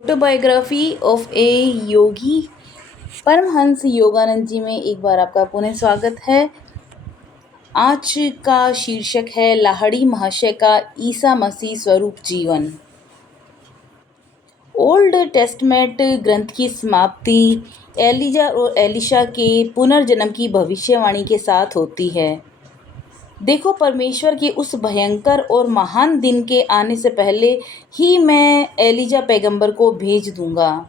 Autobiography of ए योगी परमहंस योगानंद जी में एक बार आपका पुनः स्वागत है। आज का शीर्षक है लाहड़ी महाशय का ईसा मसीह स्वरूप जीवन। ओल्ड टेस्टमेंट ग्रंथ की समाप्ति एलिजा और एलिशा के पुनर्जन्म की भविष्यवाणी के साथ होती है। देखो, परमेश्वर के उस भयंकर और महान दिन के आने से पहले ही मैं एलिजा पैगंबर को भेज दूंगा।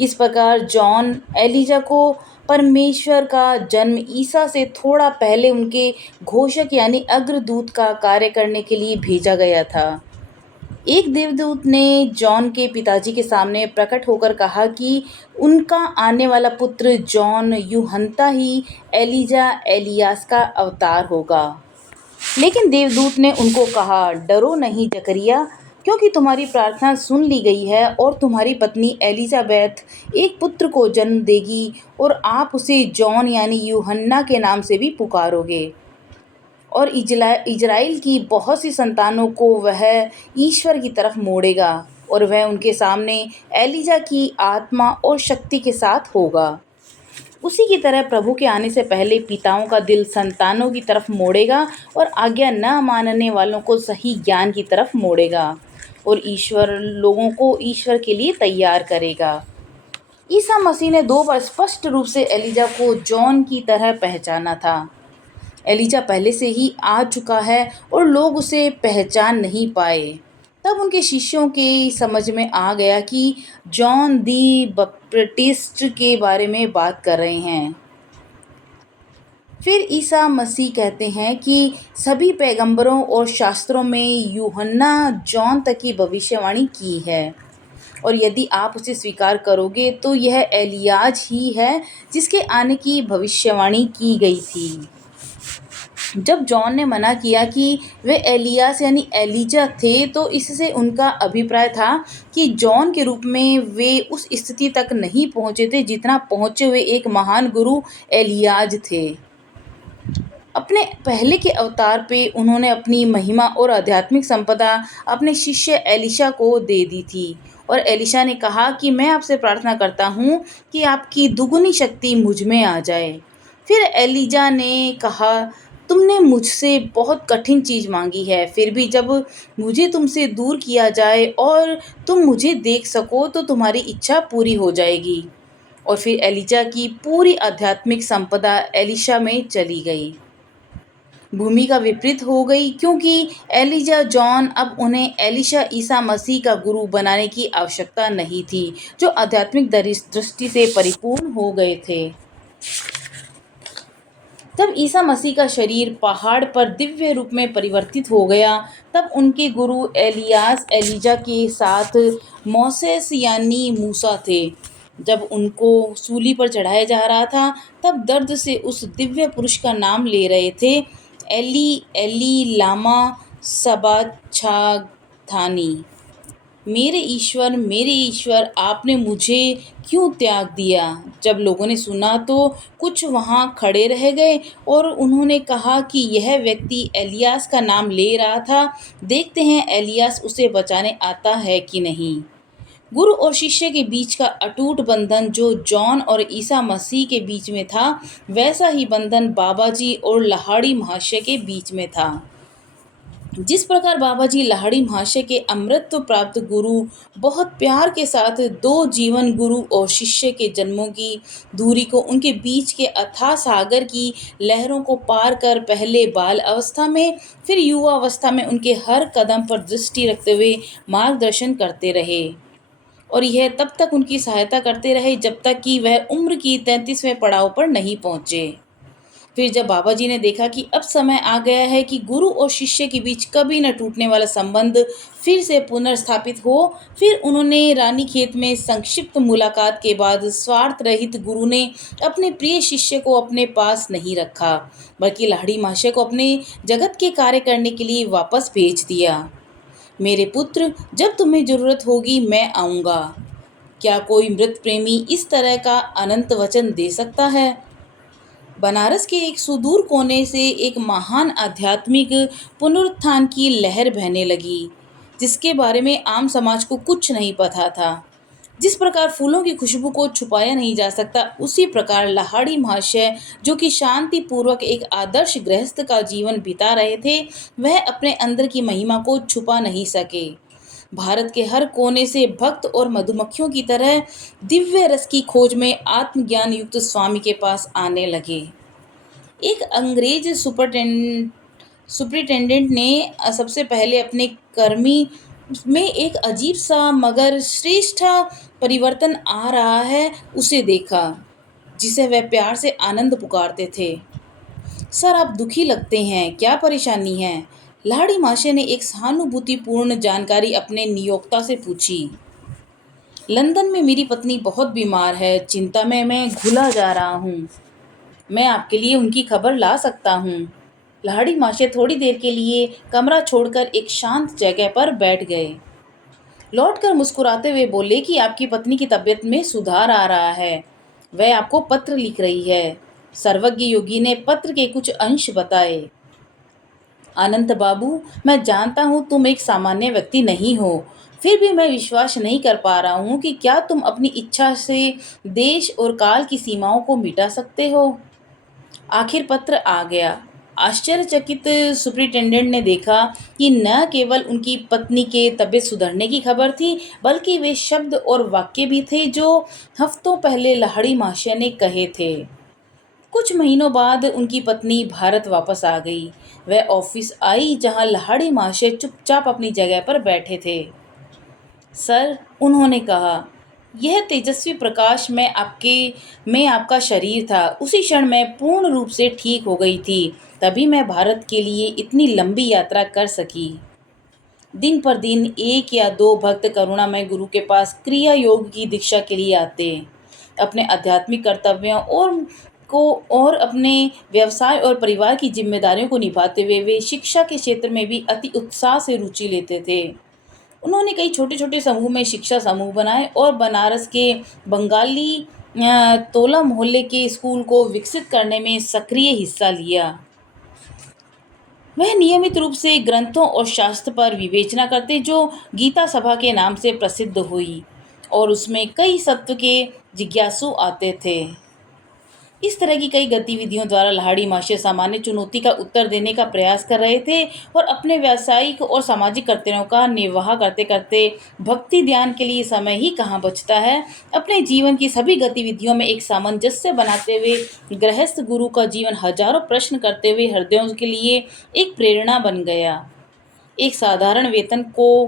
इस प्रकार जॉन एलिजा को परमेश्वर का जन्म ईसा से थोड़ा पहले उनके घोषक यानी अग्रदूत का कार्य करने के लिए भेजा गया था। एक देवदूत ने जॉन के पिताजी के सामने प्रकट होकर कहा कि उनका आने वाला पुत्र जॉन यूहन्ता ही एलिजा एलियास का अवतार होगा। लेकिन देवदूत ने उनको कहा, डरो नहीं जकरिया, क्योंकि तुम्हारी प्रार्थना सुन ली गई है और तुम्हारी पत्नी एलिजाबेथ एक पुत्र को जन्म देगी और आप उसे जॉन यानी यूहन्ना के नाम से भी पुकारोगे। और इजराइल की बहुत सी संतानों को वह ईश्वर की तरफ मोड़ेगा और वह उनके सामने एलिजा की आत्मा और शक्ति के साथ होगा। उसी की तरह प्रभु के आने से पहले पिताओं का दिल संतानों की तरफ मोड़ेगा और आज्ञा न मानने वालों को सही ज्ञान की तरफ मोड़ेगा और ईश्वर लोगों को ईश्वर के लिए तैयार करेगा। ईसा मसीह ने 2 बार स्पष्ट रूप से एलिजा को जॉन की तरह पहचाना था। एलिजा पहले से ही आ चुका है और लोग उसे पहचान नहीं पाए। तब उनके शिष्यों के समझ में आ गया कि जॉन दी बपटिस्ट के बारे में बात कर रहे हैं। फिर ईसा मसीह कहते हैं कि सभी पैगंबरों और शास्त्रों में यूहन्ना जॉन तक की भविष्यवाणी की है और यदि आप उसे स्वीकार करोगे तो यह एलियाज ही है जिसके आने की भविष्यवाणी की गई थी। जब जॉन ने मना किया कि वे एलियास यानी एलिजा थे, तो इससे उनका अभिप्राय था कि जॉन के रूप में वे उस स्थिति तक नहीं पहुँचे थे जितना पहुँचे हुए एक महान गुरु एलियाज थे। अपने पहले के अवतार पे उन्होंने अपनी महिमा और आध्यात्मिक संपदा अपने शिष्य एलिशा को दे दी थी और एलिशा ने कहा कि मैं आपसे प्रार्थना करता हूँ कि आपकी दुगुनी शक्ति मुझ में आ जाए। फिर एलिजा ने कहा, तुमने मुझसे बहुत कठिन चीज़ मांगी है, फिर भी जब मुझे तुमसे दूर किया जाए और तुम मुझे देख सको तो तुम्हारी इच्छा पूरी हो जाएगी। और फिर एलिजा की पूरी आध्यात्मिक संपदा एलिशा में चली गई। भूमिका विपरीत हो गई क्योंकि एलिजा जॉन अब उन्हें एलिशा ईसा मसीह का गुरु बनाने की आवश्यकता नहीं थी, जो आध्यात्मिक दृष्टि से परिपूर्ण हो गए थे। जब ईसा मसीह का शरीर पहाड़ पर दिव्य रूप में परिवर्तित हो गया, तब उनके गुरु एलियास एलिजा के साथ मोसेस यानी मूसा थे। जब उनको सूली पर चढ़ाया जा रहा था, तब दर्द से उस दिव्य पुरुष का नाम ले रहे थे, एली एली लामा सबक्तानी, मेरे ईश्वर आपने मुझे क्यों त्याग दिया। जब लोगों ने सुना तो कुछ वहाँ खड़े रह गए और उन्होंने कहा कि यह व्यक्ति एलियास का नाम ले रहा था, देखते हैं एलियास उसे बचाने आता है कि नहीं। गुरु और शिष्य के बीच का अटूट बंधन जो जॉन और ईसा मसीह के बीच में था, वैसा ही बंधन बाबाजी और लाहड़ी महाशय के बीच में था। जिस प्रकार बाबाजी लाहड़ी महाशय के अमृतत्व प्राप्त गुरु बहुत प्यार के साथ 2 जीवन गुरु और शिष्य के जन्मों की दूरी को उनके बीच के अथाह सागर की लहरों को पार कर पहले बाल अवस्था में फिर युवा अवस्था में उनके हर कदम पर दृष्टि रखते हुए मार्गदर्शन करते रहे और यह तब तक उनकी सहायता करते रहे जब तक कि वह उम्र की 33वें पड़ाव पर नहीं पहुँचे। फिर जब बाबाजी ने देखा कि अब समय आ गया है कि गुरु और शिष्य के बीच कभी न टूटने वाला संबंध फिर से पुनर्स्थापित हो, फिर उन्होंने रानीखेत में संक्षिप्त मुलाकात के बाद स्वार्थ रहित गुरु ने अपने प्रिय शिष्य को अपने पास नहीं रखा, बल्कि लाहड़ी महाशय को अपने जगत के कार्य करने के लिए वापस भेज दिया। मेरे पुत्र, जब तुम्हें जरूरत होगी मैं आऊँगा। क्या कोई मृत प्रेमी इस तरह का अनंत वचन दे सकता है? बनारस के एक सुदूर कोने से एक महान आध्यात्मिक पुनरुत्थान की लहर बहने लगी, जिसके बारे में आम समाज को कुछ नहीं पता था। जिस प्रकार फूलों की खुशबू को छुपाया नहीं जा सकता, उसी प्रकार लाहिड़ी महाशय, जो कि शांति पूर्वक एक आदर्श गृहस्थ का जीवन बिता रहे थे, वह अपने अंदर की महिमा को छुपा नहीं सके। भारत के हर कोने से भक्त और मधुमक्खियों की तरह दिव्य रस की खोज में आत्मज्ञान युक्त स्वामी के पास आने लगे। एक अंग्रेज सुपरिटेंडेंट ने सबसे पहले अपने कर्मी में एक अजीब सा मगर श्रेष्ठ परिवर्तन आ रहा है उसे देखा, जिसे वह प्यार से आनंद पुकारते थे। सर, आप दुखी लगते हैं, क्या परेशानी है? लाड़ी माशे ने एक सहानुभूतिपूर्ण जानकारी अपने नियोक्ता से पूछी। लंदन में मेरी पत्नी बहुत बीमार है, चिंता में मैं घुला जा रहा हूँ। मैं आपके लिए उनकी खबर ला सकता हूँ। लाड़ी माशे थोड़ी देर के लिए कमरा छोड़कर एक शांत जगह पर बैठ गए। लौटकर मुस्कुराते हुए बोले कि आपकी पत्नी की तबीयत में सुधार आ रहा है। वह आपको पत्र लिख रही है। सर्वज्ञ योगी ने पत्र के कुछ अंश बताए। अनंत बाबू, मैं जानता हूँ तुम एक सामान्य व्यक्ति नहीं हो, फिर भी मैं विश्वास नहीं कर पा रहा हूँ कि क्या तुम अपनी इच्छा से देश और काल की सीमाओं को मिटा सकते हो। आखिर पत्र आ गया। आश्चर्यचकित सुपरिटेंडेंट ने देखा कि न केवल उनकी पत्नी के तबीयत सुधरने की खबर थी, बल्कि वे शब्द और वाक्य भी थे जो हफ्तों पहले लाहिड़ी महाशय ने कहे थे। कुछ महीनों बाद उनकी पत्नी भारत वापस आ गई। वह ऑफिस आई, जहां लाहिड़ी महाशय चुपचाप अपनी जगह पर बैठे थे। सर, उन्होंने कहा, यह तेजस्वी प्रकाश में आपका शरीर था। उसी क्षण मैं पूर्ण रूप से ठीक हो गई थी। तभी मैं भारत के लिए इतनी लंबी यात्रा कर सकी। दिन पर दिन एक या दो भक्त करुणामय गुरु के पास क्रिया योग की दीक्षा के लिए आते। अपने आध्यात्मिक कर्तव्यों और अपने व्यवसाय और परिवार की जिम्मेदारियों को निभाते हुए वे शिक्षा के क्षेत्र में भी अति उत्साह से रुचि लेते थे। उन्होंने कई छोटे छोटे समूह में शिक्षा समूह बनाए और बनारस के बंगाली तोला मोहल्ले के स्कूल को विकसित करने में सक्रिय हिस्सा लिया। वह नियमित रूप से ग्रंथों और शास्त्र पर विवेचना करते, जो गीता सभा के नाम से प्रसिद्ध हुई, और उसमें कई सत्व के जिज्ञासु आते थे। इस तरह की कई गतिविधियों द्वारा लाहिड़ी महाशय सामान्य चुनौती का उत्तर देने का प्रयास कर रहे थे और अपने व्यावसायिक और सामाजिक कर्तव्यों का निर्वाह करते करते भक्ति ध्यान के लिए समय ही कहाँ बचता है, अपने जीवन की सभी गतिविधियों में एक सामंजस्य बनाते हुए गृहस्थ गुरु का जीवन हजारों प्रश्न करते हुए हृदयों के लिए एक प्रेरणा बन गया। एक साधारण वेतन को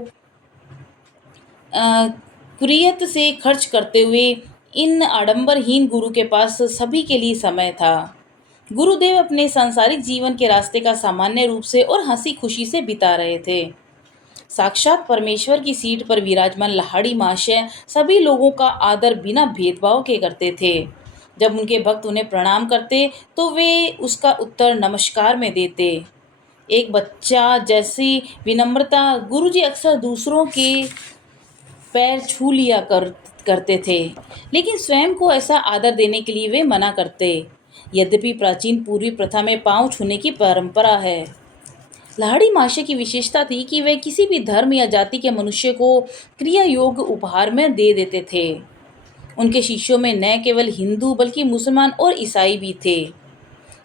कुरियत से खर्च करते हुए इन आडंबरहीन गुरु के पास सभी के लिए समय था। गुरुदेव अपने सांसारिक जीवन के रास्ते का सामान्य रूप से और हंसी खुशी से बिता रहे थे। साक्षात परमेश्वर की सीट पर विराजमान लाहिड़ी महाशय सभी लोगों का आदर बिना भेदभाव के करते थे। जब उनके भक्त उन्हें प्रणाम करते तो वे उसका उत्तर नमस्कार में देते। एक बच्चा जैसी विनम्रता गुरुजी अक्सर दूसरों के पैर छू लिया करते थे, लेकिन स्वयं को ऐसा आदर देने के लिए वे मना करते। यद्यपि प्राचीन पूर्वी प्रथा में पांव छूने की परंपरा है। लाहिड़ी महाशय की विशेषता थी कि वे किसी भी धर्म या जाति के मनुष्य को क्रिया योग उपहार में दे देते थे। उनके शिष्यों में न केवल हिंदू बल्कि मुसलमान और ईसाई भी थे।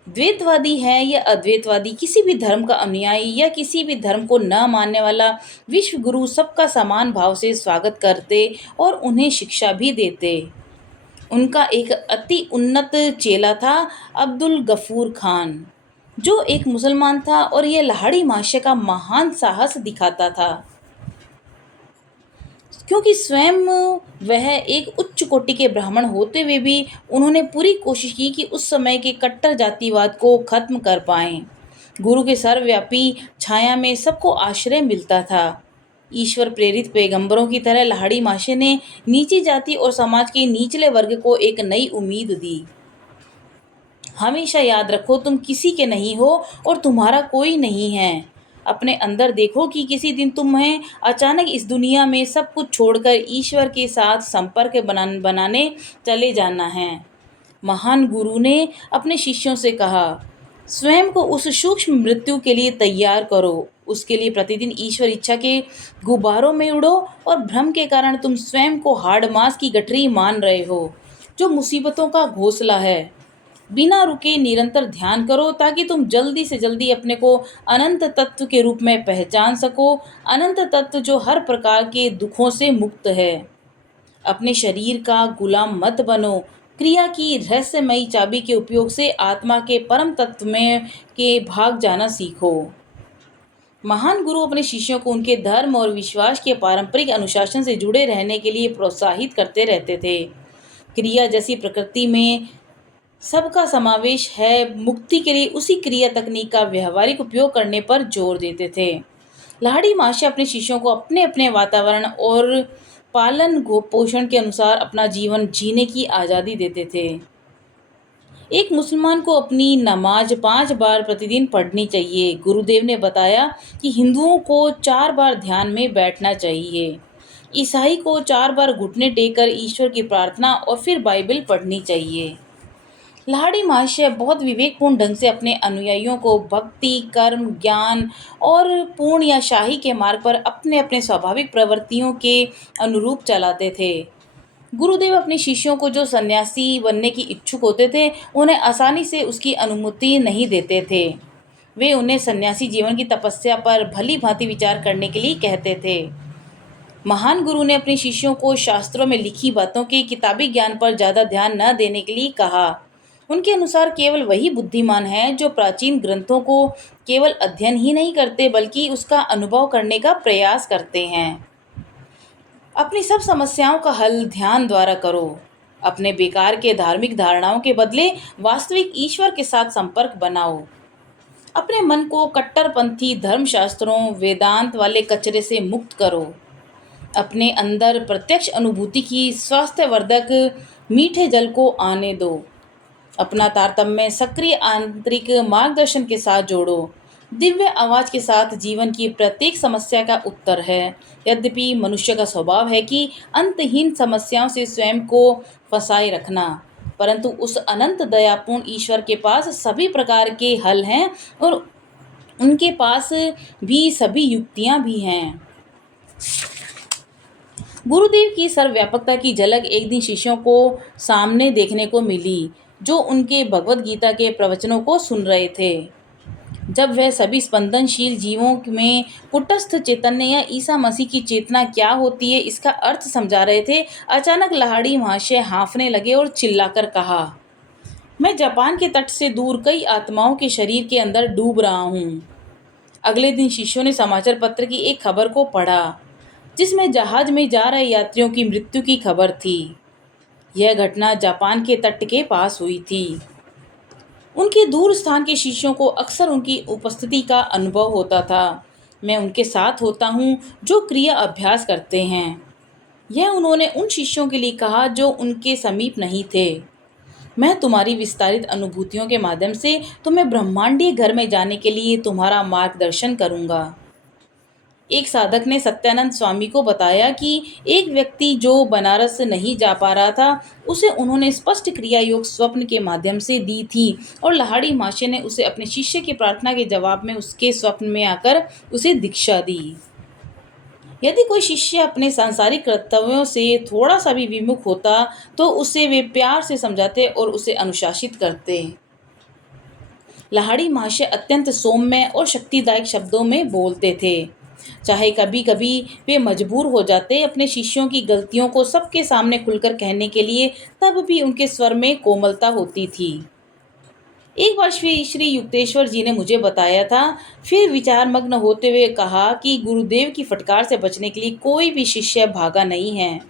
द्वैतवादी है या अद्वैतवादी, किसी भी धर्म का अनुयायी या किसी भी धर्म को न मानने वाला विश्व गुरु सबका समान भाव से स्वागत करते और उन्हें शिक्षा भी देते। उनका एक अति उन्नत चेला था, अब्दुल गफूर खान, जो एक मुसलमान था और यह लाहिड़ी महाशय का महान साहस दिखाता था। क्योंकि स्वयं वह एक उच्च कोटि के ब्राह्मण होते हुए भी उन्होंने पूरी कोशिश की कि उस समय के कट्टर जातिवाद को खत्म कर पाएं। गुरु के सर्वव्यापी छाया में सबको आश्रय मिलता था। ईश्वर प्रेरित पैगंबरों की तरह लाहिड़ी महाशय ने नीची जाति और समाज के निचले वर्ग को एक नई उम्मीद दी। हमेशा याद रखो, तुम किसी के नहीं हो और तुम्हारा कोई नहीं है। अपने अंदर देखो कि किसी दिन तुम्हें अचानक इस दुनिया में सब कुछ छोड़कर ईश्वर के साथ संपर्क बनाने चले जाना है। महान गुरु ने अपने शिष्यों से कहा, स्वयं को उस सूक्ष्म मृत्यु के लिए तैयार करो उसके लिए प्रतिदिन ईश्वर इच्छा के गुब्बारों में उड़ो और भ्रम के कारण तुम स्वयं को हाड़ मांस की गठरी मान रहे हो, जो मुसीबतों का घोंसला है। बिना रुके निरंतर ध्यान करो ताकि तुम जल्दी से जल्दी अपने को अनंत तत्व के रूप में पहचान सको, अनंत तत्व जो हर प्रकार के दुखों से मुक्त है। अपने शरीर का गुलाम मत बनो। क्रिया की रहस्यमयी चाबी के उपयोग से आत्मा के परम तत्व में के भाग जाना सीखो। महान गुरु अपने शिष्यों को उनके धर्म और विश्वास के पारंपरिक अनुशासन से जुड़े रहने के लिए प्रोत्साहित करते रहते थे। क्रिया जैसी प्रकृति में सबका समावेश है, मुक्ति के लिए उसी क्रिया तकनीक का व्यवहारिक उपयोग करने पर जोर देते थे। लाहिड़ी महाशय अपने शिष्यों को अपने अपने वातावरण और पालन पोषण के अनुसार अपना जीवन जीने की आज़ादी देते थे। एक मुसलमान को अपनी नमाज 5 बार प्रतिदिन पढ़नी चाहिए। गुरुदेव ने बताया कि हिंदुओं को 4 बार ध्यान में बैठना चाहिए। ईसाई को 4 बार घुटने टेककर ईश्वर की प्रार्थना और फिर बाइबल पढ़नी चाहिए। लाहिड़ी महाशय बहुत विवेकपूर्ण ढंग से अपने अनुयायियों को भक्ति, कर्म, ज्ञान और पूर्ण या शाही के मार्ग पर अपने अपने स्वाभाविक प्रवृत्तियों के अनुरूप चलाते थे। गुरुदेव अपने शिष्यों को जो सन्यासी बनने की इच्छुक होते थे, उन्हें आसानी से उसकी अनुमति नहीं देते थे। वे उन्हें सन्यासी जीवन की तपस्या पर भली भांति विचार करने के लिए कहते थे। महान गुरु ने अपने शिष्यों को शास्त्रों में लिखी बातों के किताबी ज्ञान पर ज़्यादा ध्यान न देने के लिए कहा। उनके अनुसार केवल वही बुद्धिमान है जो प्राचीन ग्रंथों को केवल अध्ययन ही नहीं करते बल्कि उसका अनुभव करने का प्रयास करते हैं। अपनी सब समस्याओं का हल ध्यान द्वारा करो। अपने बेकार के धार्मिक धारणाओं के बदले वास्तविक ईश्वर के साथ संपर्क बनाओ। अपने मन को कट्टरपंथी धर्मशास्त्रों, वेदांत वाले कचरे से मुक्त करो। अपने अंदर प्रत्यक्ष अनुभूति की स्वास्थ्यवर्धक मीठे जल को आने दो। अपना तारतम्य सक्रिय आंतरिक मार्गदर्शन के साथ जोड़ो। दिव्य आवाज के साथ जीवन की प्रत्येक समस्या का उत्तर है। यद्यपि मनुष्य का स्वभाव है कि अंतहीन समस्याओं से स्वयं को फंसाए रखना, परंतु उस अनंत दयापूर्ण ईश्वर के पास सभी प्रकार के हल हैं और उनके पास भी सभी युक्तियां भी हैं। गुरुदेव की सर्वव्यापकता की झलक एक दिन शिष्यों को सामने देखने को मिली, जो उनके भगवत गीता के प्रवचनों को सुन रहे थे। जब वह सभी स्पंदनशील जीवों में कुटस्थ चैतन्य या ईसा मसीह की चेतना क्या होती है इसका अर्थ समझा रहे थे, अचानक लाहिड़ी महाशय हाँफने लगे और चिल्लाकर कहा, मैं जापान के तट से दूर कई आत्माओं के शरीर के अंदर डूब रहा हूँ। अगले दिन शिष्यों ने समाचार पत्र की एक खबर को पढ़ा जिसमें जहाज में जा रहे यात्रियों की मृत्यु की खबर थी। यह घटना जापान के तट के पास हुई थी। उनके दूर स्थान के शिष्यों को अक्सर उनकी उपस्थिति का अनुभव होता था। मैं उनके साथ होता हूँ जो क्रिया अभ्यास करते हैं। यह उन्होंने उन शिष्यों के लिए कहा जो उनके समीप नहीं थे। मैं तुम्हारी विस्तारित अनुभूतियों के माध्यम से तुम्हें ब्रह्मांडीय घर में जाने के लिए तुम्हारा मार्गदर्शन करूँगा। एक साधक ने सत्यानंद स्वामी को बताया कि एक व्यक्ति जो बनारस नहीं जा पा रहा था, उसे उन्होंने स्पष्ट क्रिया योग स्वप्न के माध्यम से दी थी और लाहिड़ी महाशय ने उसे अपने शिष्य की प्रार्थना के जवाब में उसके स्वप्न में आकर उसे दीक्षा दी। यदि कोई शिष्य अपने सांसारिक कर्तव्यों से थोड़ा सा भी विमुख होता तो उसे वे प्यार से समझाते और उसे अनुशासित करते। लाहिड़ी महाशय अत्यंत सौम्य और शक्तिदायक शब्दों में बोलते थे। चाहे कभी कभी वे मजबूर हो जाते अपने शिष्यों की गलतियों को सबके सामने खुलकर कहने के लिए, तब भी उनके स्वर में कोमलता होती थी। एक बार श्री युक्तेश्वर जी ने मुझे बताया था, फिर विचारमग्न होते हुए कहा कि गुरुदेव की फटकार से बचने के लिए कोई भी शिष्य भागा नहीं है।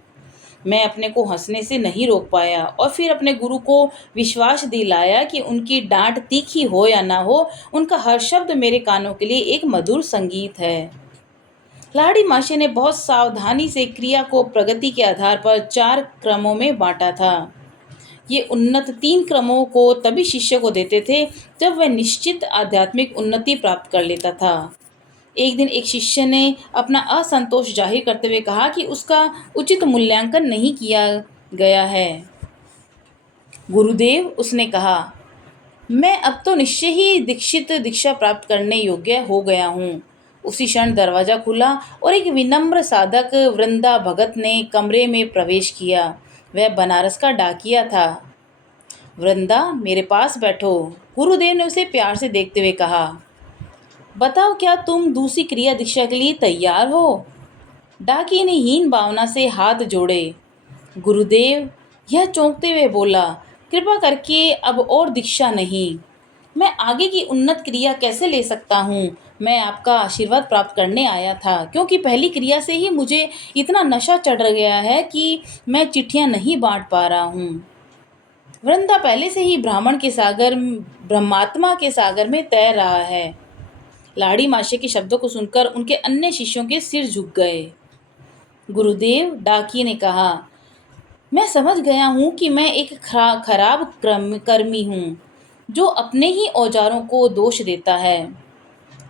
मैं अपने को हंसने से नहीं रोक पाया और फिर अपने गुरु को विश्वास दिलाया कि उनकी डांट तीखी हो या ना हो, उनका हर शब्द मेरे कानों के लिए एक मधुर संगीत है। लाहिड़ी महाशय ने बहुत सावधानी से क्रिया को प्रगति के आधार पर 4 क्रमों में बांटा था। ये उन्नत 3 क्रमों को तभी शिष्य को देते थे जब वह निश्चित आध्यात्मिक उन्नति प्राप्त कर लेता था। एक दिन एक शिष्य ने अपना असंतोष जाहिर करते हुए कहा कि उसका उचित मूल्यांकन नहीं किया गया है। गुरुदेव, उसने कहा, मैं अब तो निश्चय ही दीक्षा प्राप्त करने योग्य हो गया हूँ। उसी क्षण दरवाजा खुला और एक विनम्र साधक वृंदा भगत ने कमरे में प्रवेश किया। वह बनारस का डाकिया था। वृंदा, मेरे पास बैठो, गुरुदेव ने उसे प्यार से देखते हुए कहा। बताओ, क्या तुम दूसरी क्रिया दीक्षा के लिए तैयार हो? डाकिये ने हीन भावना से हाथ जोड़े। गुरुदेव, यह चौंकते हुए बोला, कृपा करके अब और दीक्षा नहीं। मैं आगे की उन्नत क्रिया कैसे ले सकता हूँ? मैं आपका आशीर्वाद प्राप्त करने आया था, क्योंकि पहली क्रिया से ही मुझे इतना नशा चढ़ गया है कि मैं चिट्ठियाँ नहीं बांट पा रहा हूँ। वृंदा पहले से ही ब्रह्मात्मा के सागर में तैर रहा है। लाड़ी माशे के शब्दों को सुनकर उनके अन्य शिष्यों के सिर झुक गए। गुरुदेव, डाकिये ने कहा, मैं समझ गया हूँ कि मैं एक खराब कर्मी हूँ जो अपने ही औजारों को दोष देता है।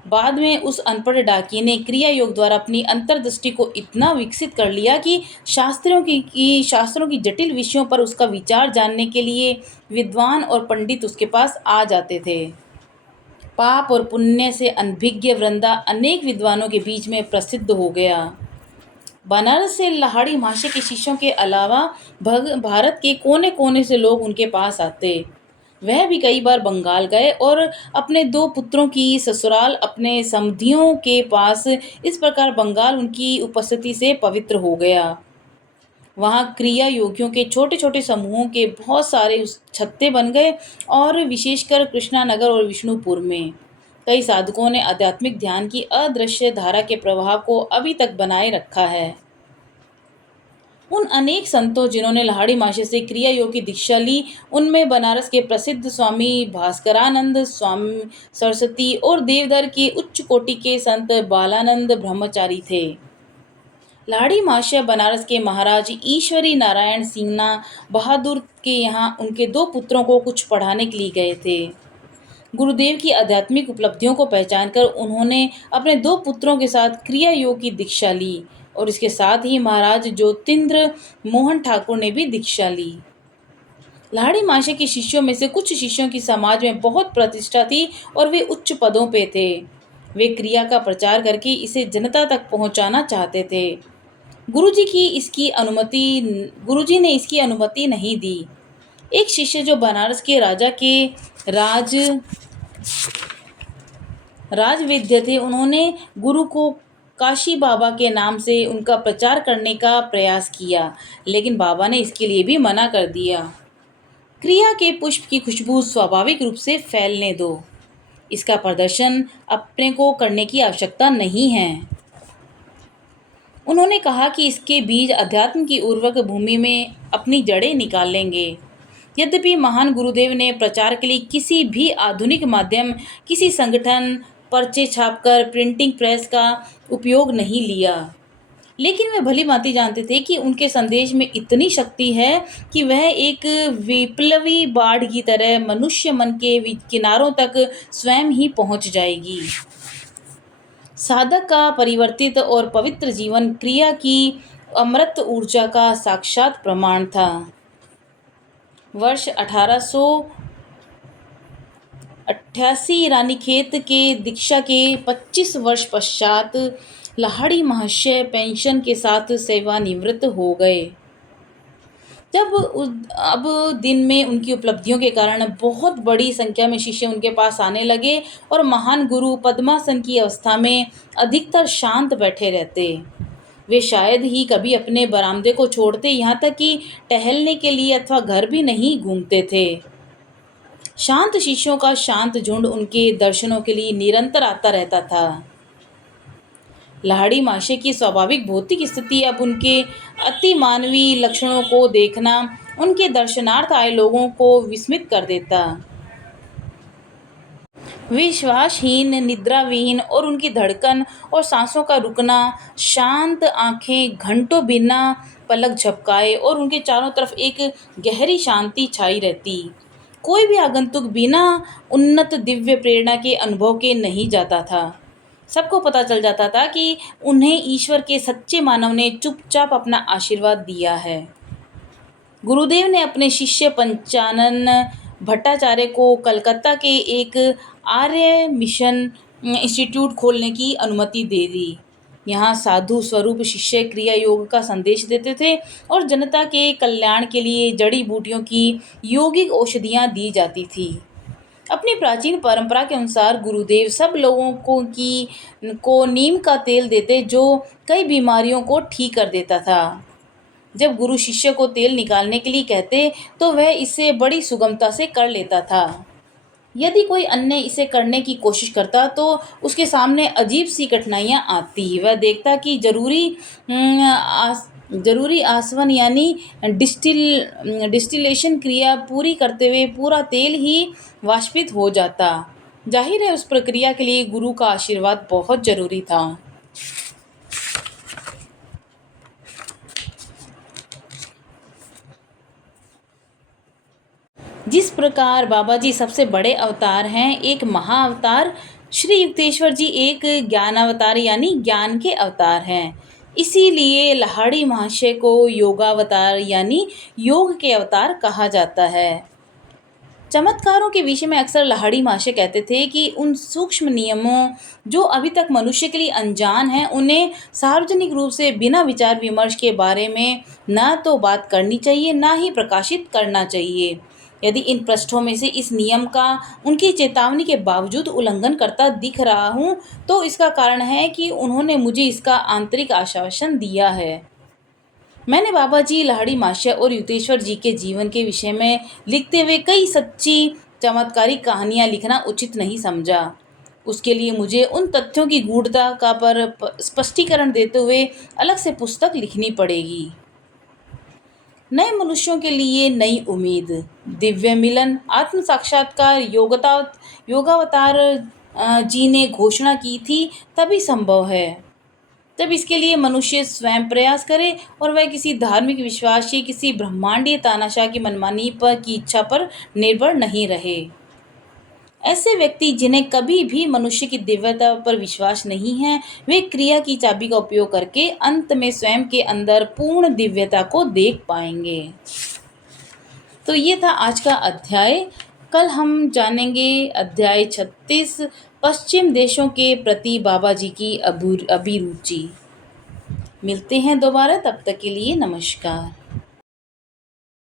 बाद में उस अनपढ़ डाकिये ने क्रिया योग द्वारा अपनी अंतर्दृष्टि को इतना विकसित कर लिया कि शास्त्रों की जटिल विषयों पर उसका विचार जानने के लिए विद्वान और पंडित उसके पास आ जाते थे। पाप और पुण्य से अनभिज्ञ वृंदा अनेक विद्वानों के बीच में प्रसिद्ध हो गया। बनारस से लाड़ी माशे के शिष्यों के अलावा भारत के कोने कोने से लोग उनके पास आते। वह भी कई बार बंगाल गए और अपने 2 पुत्रों की ससुराल अपने समधियों के पास। इस प्रकार बंगाल उनकी उपस्थिति से पवित्र हो गया। वहाँ क्रिया योगियों के छोटे छोटे समूहों के बहुत सारे छत्ते बन गए और विशेषकर कृष्णानगर और विष्णुपुर में कई साधकों ने आध्यात्मिक ध्यान की अदृश्य धारा के प्रवाह को अभी तक बनाए रखा है। उन अनेक संतों जिन्होंने लाड़ी माशे से क्रिया योग की दीक्षा ली, उनमें बनारस के प्रसिद्ध स्वामी भास्करानंद, स्वामी सरस्वती और देवदर के उच्च कोटि के संत बालानंद ब्रह्मचारी थे। लाड़ी माशा बनारस के महाराज ईश्वरी नारायण सिंह बहादुर के यहाँ उनके 2 पुत्रों को कुछ पढ़ाने के लिए गए थे। गुरुदेव की आध्यात्मिक उपलब्धियों को पहचानकर उन्होंने अपने 2 पुत्रों के साथ क्रिया योग की दीक्षा ली और इसके साथ ही महाराज ज्योतिन्द्र मोहन ठाकुर ने भी दीक्षा ली। लाड़ी माशे के शिष्यों में से कुछ शिष्यों की समाज में बहुत प्रतिष्ठा थी और वे उच्च पदों पे थे। वे क्रिया का प्रचार करके इसे जनता तक पहुंचाना चाहते थे। गुरुजी ने इसकी अनुमति नहीं दी। एक शिष्य जो बनारस के राजा के राजवेद्य थे, उन्होंने गुरु को काशी बाबा के नाम से उनका प्रचार करने का प्रयास किया, लेकिन बाबा ने इसके लिए भी मना कर दिया। क्रिया के पुष्प की खुशबू स्वाभाविक रूप से फैलने दो, इसका प्रदर्शन अपने को करने की आवश्यकता नहीं है। उन्होंने कहा कि इसके बीज अध्यात्म की उर्वरक भूमि में अपनी जड़ें निकाल लेंगे। यद्यपि महान गुरुदेव ने प्रचार के लिए किसी भी आधुनिक माध्यम, किसी संगठन, पर्चे छापकर, प्रिंटिंग प्रेस का उपयोग नहीं लिया, लेकिन वे भली भांति जानते थे कि उनके संदेश में इतनी शक्ति है कि वह एक विप्लवी बाढ़ की तरह मनुष्य मन के किनारों तक स्वयं ही पहुंच जाएगी। साधक का परिवर्तित और पवित्र जीवन क्रिया की अमृत ऊर्जा का साक्षात प्रमाण था। वर्ष 1888 रानीखेत के दीक्षा के 25 वर्ष पश्चात लाड़ी महाशय पेंशन के साथ सेवानिवृत्त हो गए। अब दिन में उनकी उपलब्धियों के कारण बहुत बड़ी संख्या में शिष्य उनके पास आने लगे और महान गुरु पद्मासन की अवस्था में अधिकतर शांत बैठे रहते। वे शायद ही कभी अपने बरामदे को छोड़ते, यहाँ तक कि टहलने के लिए अथवा घर भी नहीं घूमते थे। शांत शिष्यों का शांत झुंड उनके दर्शनों के लिए निरंतर आता रहता था। लाड़ी माशे की स्वाभाविक भौतिक स्थिति अब उनके अति मानवीय लक्षणों को देखना उनके दर्शनार्थ आए लोगों को विस्मित कर देता। विश्वासहीन, निद्राविहीन और उनकी धड़कन और सांसों का रुकना, शांत आंखें घंटों बिना पलक झपकाए और उनके चारों तरफ एक गहरी शांति छाई रहती। कोई भी आगंतुक बिना उन्नत दिव्य प्रेरणा के अनुभव के नहीं जाता था। सबको पता चल जाता था कि उन्हें ईश्वर के सच्चे मानव ने चुपचाप अपना आशीर्वाद दिया है। गुरुदेव ने अपने शिष्य पंचानन भट्टाचार्य को कलकत्ता के एक आर्य मिशन इंस्टीट्यूट खोलने की अनुमति दे दी। यहाँ साधु स्वरूप शिष्य क्रिया योग का संदेश देते थे और जनता के कल्याण के लिए जड़ी बूटियों की यौगिक औषधियाँ दी जाती थी। अपनी प्राचीन परंपरा के अनुसार गुरुदेव सब लोगों को नीम का तेल देते जो कई बीमारियों को ठीक कर देता था। जब गुरु शिष्य को तेल निकालने के लिए कहते तो वह इसे बड़ी सुगमता से कर लेता था। यदि कोई अन्य इसे करने की कोशिश करता तो उसके सामने अजीब सी कठिनाइयाँ आती। वह देखता कि जरूरी आसवन यानी डिस्टिलेशन क्रिया पूरी करते हुए पूरा तेल ही वाष्पित हो जाता। जाहिर है उस प्रक्रिया के लिए गुरु का आशीर्वाद बहुत जरूरी था। जिस प्रकार बाबा जी सबसे बड़े अवतार हैं, एक महाअवतार श्री युक्तेश्वर जी एक ज्ञान अवतार यानी ज्ञान के अवतार हैं। इसीलिए लाहिड़ी महाशय को योगावतार यानी योग के अवतार कहा जाता है। चमत्कारों के विषय में अक्सर लाहिड़ी महाशय कहते थे कि उन सूक्ष्म नियमों जो अभी तक मनुष्य के लिए अनजान हैं, उन्हें सार्वजनिक रूप से बिना विचार विमर्श के बारे में ना तो बात करनी चाहिए, ना ही प्रकाशित करना चाहिए। यदि इन पृष्ठों में से इस नियम का उनकी चेतावनी के बावजूद उल्लंघन करता दिख रहा हूँ, तो इसका कारण है कि उन्होंने मुझे इसका आंतरिक आश्वासन दिया है। मैंने बाबा जी, लाहिड़ी महाशय और युक्तेश्वर जी के जीवन के विषय में लिखते हुए कई सच्ची चमत्कारिक कहानियाँ लिखना उचित नहीं समझा। उसके लिए मुझे उन तथ्यों की गूढ़ता का स्पष्टीकरण देते हुए अलग से पुस्तक लिखनी पड़ेगी। नए मनुष्यों के लिए नई उम्मीद, दिव्य मिलन, आत्म साक्षात्कार योगावतार जी ने घोषणा की थी तभी संभव है। तब इसके लिए मनुष्य स्वयं प्रयास करे और वह किसी धार्मिक विश्वास या किसी ब्रह्मांडीय तानाशाह की मनमानी पर की इच्छा पर निर्भर नहीं रहे। ऐसे व्यक्ति जिन्हें कभी भी मनुष्य की दिव्यता पर विश्वास नहीं है, वे क्रिया की चाबी का उपयोग करके अंत में स्वयं के अंदर पूर्ण दिव्यता को देख पाएंगे। तो ये था आज का अध्याय। कल हम जानेंगे अध्याय 36, पश्चिम देशों के प्रति बाबा जी की अभिरुचि। मिलते हैं दोबारा, तब तक के लिए नमस्कार।